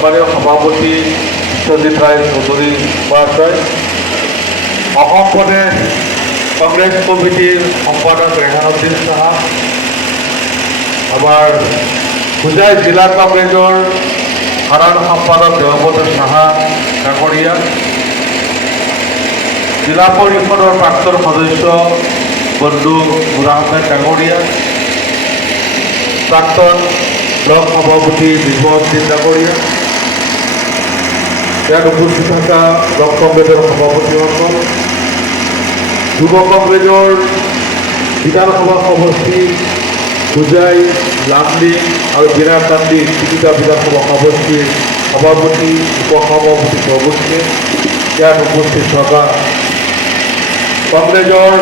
সন্মানীয় সভাপতি বিশ্বজিৎ রায় চৌধুরী মহাশয়, অসম প্রদেশ কংগ্রেস কমিটির সম্পাদক রেহানুদ্দিন সাহা, আমার হোজাই জিলা কংগ্রেসের সাধারণ সম্পাদক দেবব্রত সাহা কাকড়িয়া, জিলা পরিষদের প্রাক্তন সদস্য বন্ধু নুর আহমেদ কাকড়িয়া, প্রাক্তন ব্লক সভাপতি বিশ্বজিৎ কাকড়িয়া, ইয়াত উপস্থিত থাকা ব্লক কংগ্রেসের সভাপতিসকল, যুৱ কংগ্ৰেছৰ বিধানসভা সমষ্টি হোজাই, লামডিং আৰু বিনাকান্দি তিনিটা বিধানসভা সমষ্টিৰ সভাপতি, উপসভাপতি প্ৰমুখ্যে ইয়াত উপস্থিত থকা কংগ্ৰেছৰ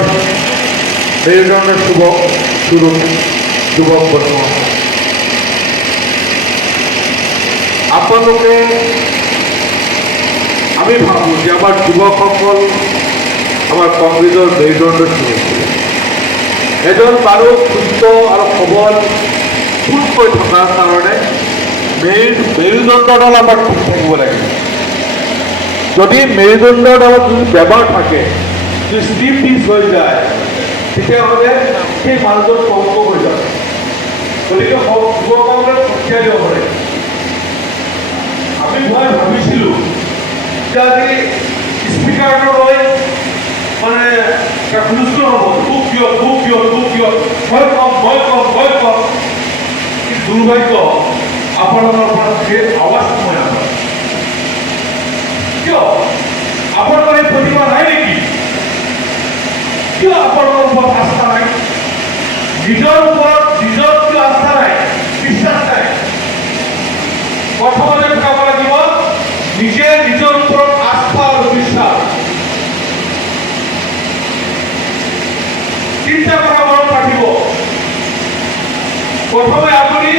মেৰুদণ্ড যুৱক বন্ধু, আপোনালোকে আমি ভাবোঁ যে আমাৰ যুৱকসকল আমাৰ কংগ্ৰেছৰ মেৰুদণ্ড এজন মানুহ সুস্থ আৰু সবল ফুটকৈ থকাৰ কাৰণে মেৰুদণ্ডডাল আমাৰ ঠিক থাকিব লাগে। যদি মেৰুদণ্ডডালত যদি বেমাৰ থাকে, যদি শ্লিপ ডিছ হৈ যায়, তেতিয়াহ'লে সেই মানুহজন পংক হৈ যাব। গতিকে যুৱ কংগ্ৰেছ পঠিয়াই দিব পাৰে। আমি মই ভাবিছিলোঁ যে আজি স্পীকাৰলৈ মানে হুলস্থুল হ'ব, খুব কিয় ভয় কম। দুৰ্ভাগ্য আপোনালোকৰ পৰা সেই আৱাজ মই নাপাওঁ। কিয় আপোনালোকৰ এই প্ৰতিভা নাই নেকি? কিয় আপোনালোকৰ ওপৰত আস্থা নাই? নিজৰ ওপৰত নিজৰ কিয় আস্থা নাই, বিশ্বাস নাই? প্ৰথমতে শিকাব লাগিব নিজে নিজৰ ওপৰত আস্থা আৰু বিশ্বাস। চিন্তা কৰা মনত ৰাখিব। প্ৰথমে আপুনি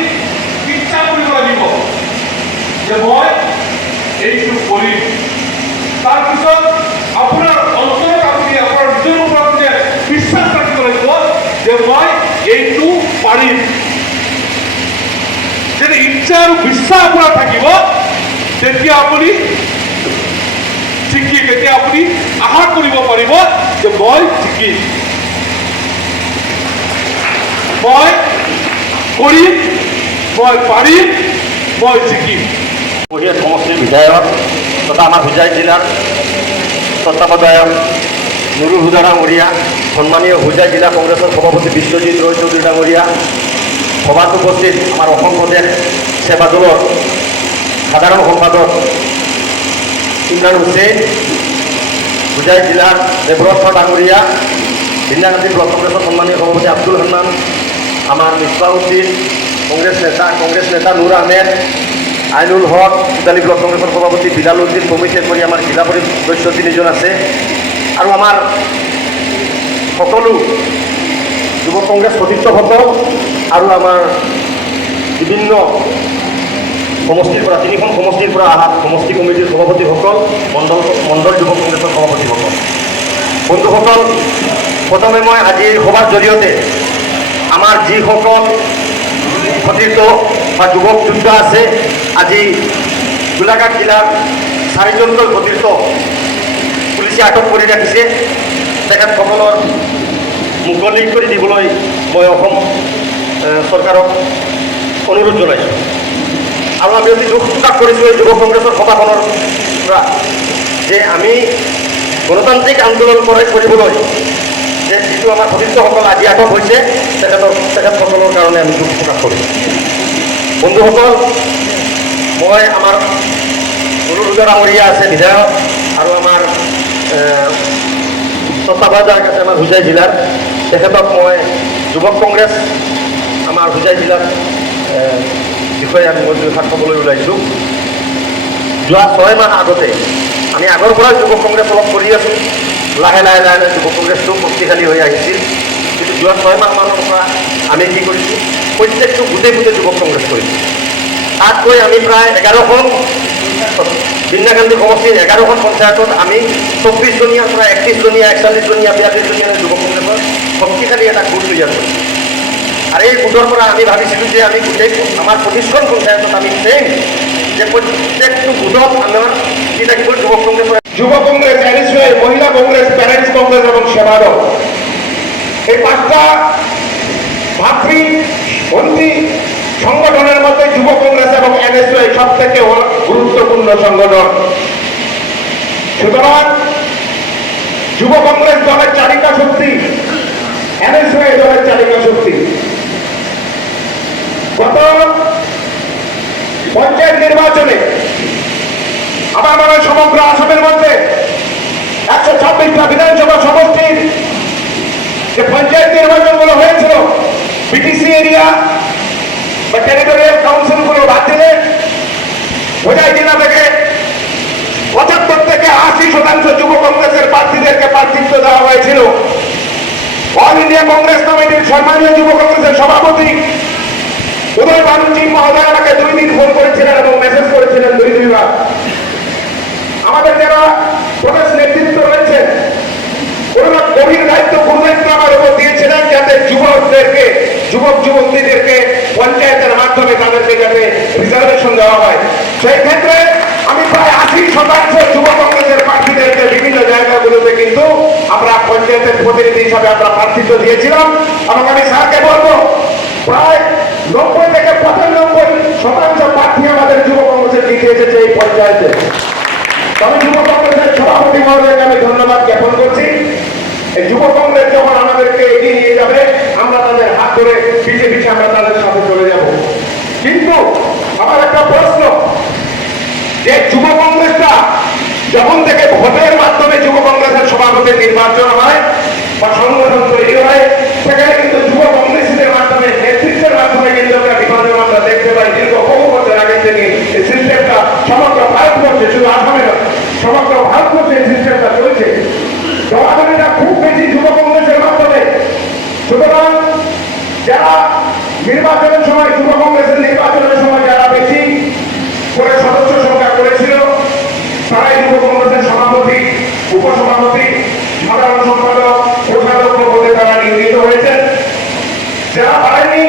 ইচ্ছা কৰিব লাগিব যে মই এইটো কৰিম। তাৰপিছত আপোনাৰ অন্তৰত আপুনি আপোনাৰ নিজৰ ওপৰত বিশ্বাস ৰাখিব লাগিব যে মই এইটো পাৰিম। যদি ইচ্ছা আৰু বিশ্বাস আপোনাৰ থাকিব, তেতিয়া আপুনি শিকিম। তেতিয়া আপুনি আশা কৰিব পাৰিব যে মই শিকিম, মই কৰিম, মই পাৰিম, মই শিকিম। বহিয়া সমষ্টিৰ বিধায়ক তথা আমাৰ হোজাই জিলাৰ তত্ত্বাৱধায়ক নুৰুল হুদা ডাঙৰীয়া, সন্মানীয় হোজাই জিলা কংগ্ৰেছৰ সভাপতি বিশ্বজিৎ ৰয় চৌধুৰী ডাঙৰীয়া, সভাত উপস্থিত আমাৰ অসম প্ৰদেশ সেৱা দলৰ সাধাৰণ সম্পাদক ইমৰান হুছেইন, হোজাই জিলাৰ দেৱব্ৰত ডাঙৰীয়া, বিনাকান্দি ব্লক কংগ্ৰেছৰ সন্মানীয় সভাপতি আব্দুল হান্নান, আমার মিসবাউদ্দিন কংগ্রেস নেতা নুর আহমেদ, আইনুল হক ইতালি ব্লক কংগ্রেসের সভাপতি বিলাল উদ্দিন প্রমুখে করে আমার জিলা সদস্য তিনিজন আছে। আৰু আমাৰ সকলো যুৱ কংগ্ৰেছ সতীৰ্থসকল আৰু আমাৰ বিভিন্ন সমষ্টিৰ পৰা তিনিখন সমষ্টিৰ পৰা অহা সমষ্টি কমিটিৰ সভাপতিসকল, মণ্ডল যুৱ কংগ্ৰেছৰ সভাপতিসকল, বন্ধুসকল, প্ৰথমে মই আজি এই সভাৰ জৰিয়তে আমাৰ যিসকল সতীৰ্থ বা যুৱক যোদ্ধা আছে, আজি গোলাঘাট জিলাৰ 4জনকৈ সতীৰ্থ পুলিচে আটক কৰি ৰাখিছে, তেখেতসকলৰ মুকলি কৰি দিবলৈ মই অসম চৰকাৰক অনুৰোধ জনাইছোঁ। আৰু আমি অতি দুখ প্ৰকাশ কৰিছোঁ এই যুৱ কংগ্ৰেছৰ সভাখনৰ পৰা যে আমি গণতান্ত্ৰিক আন্দোলন কৰিবলৈ যে যিটো আমাৰ সতীৰ্থসকল আজি আটক হৈছে, তেখেতসকলৰ কাৰণে আমি দুখ প্ৰকাশ কৰিছোঁ। বন্ধুসকল, মই আমাৰ নুৰুল হুদা ডাঙৰীয়া আছে বিধায়ক, আৰু আমাৰ তত্ত্বাৱধায়ক আছে আমাৰ হোজাই জিলাৰ, তেখেতক মই যুৱক কংগ্ৰেছ আমাৰ হোজাই জিলাৰ বিষয়ে আমি মই দুষাৰ ক'বলৈ ওলাইছোঁ। যোৱা 6 মাহ আগতে আমি আগৰ পৰাই যুৱক কংগ্ৰেছ অলপ কৰি আছোঁ, লাহে লাহে যুৱ কংগ্ৰেছটো শক্তিশালী হৈ আহিছিল। কিন্তু যোৱা 6 মাহমানৰ পৰা আমি কি কৰিছোঁ, প্ৰত্যেকটো গোটেই যুৱক কংগ্ৰেছ কৰিছোঁ। তাত গৈ আমি প্ৰায় 11খন বিন্নাকান্দি সমষ্টিৰ 11খন পঞ্চায়তত আমি 24জনীয়াৰ পৰা 31জনীয়া, 41জনীয়া, 42জনীয়া যুৱক কংগ্ৰেছৰ শক্তিশালী এটা গোট তৈয়াৰ কৰিছোঁ। আৰু এই গোটৰ পৰা আমি ভাবিছিলোঁ যে আমি গোটেই আমাৰ 25খন পঞ্চায়তত আমি গোটেই যে প্ৰত্যেকটো বুথত আমাৰ কি থাকিব যুৱ কংগ্ৰেছৰ যুব কংগ্রেস, এনএসইউ, মহিলা কংগ্রেস, প্যারেন্টস কংগ্রেস এবং সেবা দল, এই পাঁচটা ভাতৃবন্ধী সংগঠনের মধ্যে যুব কংগ্রেস এবং এনএসইউ সব থেকে গুরুত্বপূর্ণ সংগঠন। সুতরাং যুব কংগ্রেস দলের চালিকা শক্তি, এনএসইউ দলের চালিকা শক্তি। গত পঞ্চায়েত নির্বাচনে আমার মনে হয় সমগ্র আসামের মধ্যে 126টা বিধানসভা সমষ্টির যে পঞ্চায়েত নির্বাচনগুলো হয়েছিল, বিটিসি এরিয়া বা টেরিটোরিয়াল কাউন্সিলগুলো বাদ দিলে হোজাই জেলা থেকে 75 থেকে 80% যুব কংগ্রেসের প্রার্থীদেরকে প্রার্থিত্ব দেওয়া হয়েছিল। অল ইন্ডিয়া কংগ্রেস কমিটির সম্মানীয় যুব কংগ্রেসের সভাপতি উদয় বানুজি মহোদয় আমাকে 2 দিন ফোন করেছিলেন এবং মেসেজ করেছিলেন 2 বার। আমাদের যারা প্রদেশ নেতৃত্ব রয়েছে ওনারা গভীর দায়িত্ব গুরুদায়িত্ব আমার উপর দিয়েছিলেন যাতে যুবকদেরকে, যুবক যুবতীদেরকে পঞ্চায়েতের মাধ্যমে তাদেরকে যাতে রিজার্ভেশন দেওয়া হয়। সেই ক্ষেত্রে আমি প্রায় 80% যুব কংগ্রেসের প্রার্থীদেরকে বিভিন্ন জায়গাগুলোতে কিন্তু আমরা পঞ্চায়েতের প্রতিনিধি হিসাবে আমরা প্রার্থিত্ব দিয়েছিলাম এবং আমি স্যারকে বলবো প্রায় 90 থেকে 95% প্রার্থী আমাদের যুব কংগ্রেসের জিতে এসেছে এই পঞ্চায়েতে। তবে যুব কংগ্রেসের সভাপতি মহোদয়কে আমি ধন্যবাদ জ্ঞাপন করছি। এই যুব কংগ্রেস যখন আমাদেরকে এগিয়ে নিয়ে যাবে আমরা তাদের হাত ধরে পিছিয়ে পিছিয়ে আমরা তাদের সাথে চলে যাব। কিন্তু আমার একটা প্রশ্ন, যে যুব কংগ্রেসটা যখন থেকে ভোটের মাধ্যমে যুব কংগ্রেসের সভাপতি নির্বাচন হয় বা সংগঠন তৈরি হয়, সেখানে কিন্তু যুব কংগ্রেসীদের মাধ্যমে, নেতৃত্বের মাধ্যমে কিন্তু একটা বিভাজন আমরা দেখতে পাই। দীর্ঘ বহু বছর আগে থেকে এই সিস্টেমটা সমগ্র ভারতবর্ষে, শুধু আসামে নয়, সমগ্র ভারতবর্ষে এই সিস্টেমটা চলছে। দলাদলিটা খুব বেশি যুব কংগ্রেসের মাধ্যমে। সুতরাং যারা নির্বাচনের সময়, যুব কংগ্রেসের নির্বাচনের সময় যারা বেশি করে সদস্য সংখ্যা করেছিল তারাই যুব কংগ্রেসের সভাপতি, উপসভাপতি, সাধারণ সম্পাদক, কোষাধ্যক্ষ পদে তারা নিয়োজিত হয়েছেন। যারা পারেনি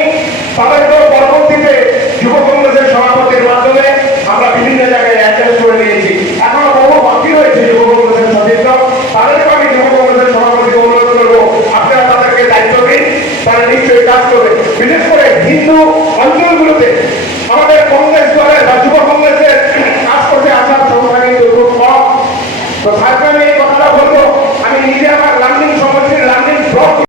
তাদেরকেও পরবর্তীতে যুব কংগ্রেসের সভাপতির মাধ্যমে আমরা বিভিন্ন জায়গায় অ্যাডজাস্ট করে নিয়েছি। এখনো বহু বাকি রয়েছে যুব কংগ্রেসের সদস্য, তাদেরকে আমি যুব কংগ্রেসের সভাপতিকে অনুরোধ করবো আপনারা তাদেরকে দায়িত্ব দিন, তারা নিশ্চয়ই কাজ করবে। বিশেষ করে হিন্দু অঞ্চলগুলোতে আমাদের কংগ্রেস দলের বা যুব কংগ্রেসের কাজ করতে আসার সংখ্যা কিন্তু খুব কম। তো স্যারকে আমি